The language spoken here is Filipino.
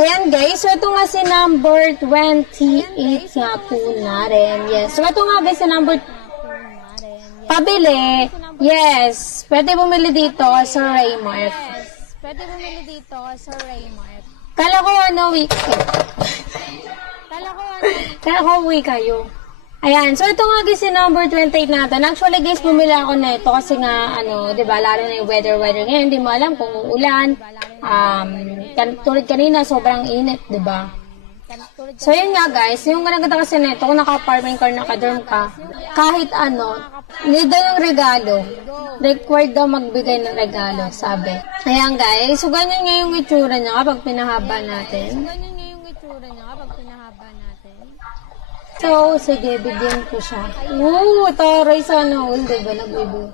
Ayan guys, so ito nga si number 28 nga po natin. Yes, so ito nga guys si number pabili. Yes, pwede bumili dito sa Raymart. Kala ko week. Kala ko uwi kayo. Ayan, so ito nga guys si number 28 natin. Actually guys, bumili ako na ito kasi nga, diba, lalo na yung weather ngayon, hindi mo alam kung uulan. Tulad kanina, sobrang init, diba? So yun nga guys, yung ganda kasi na ito, kung naka-apartment car, naka-dorm ka, kahit need daw yung regalo. Required daw magbigay ng regalo, sabi. Ayan guys, so ganyan nga yung itsura niya kapag pinahaba natin. So, sige, bigyan ko siya. Taray sana all, diba? Nag-review.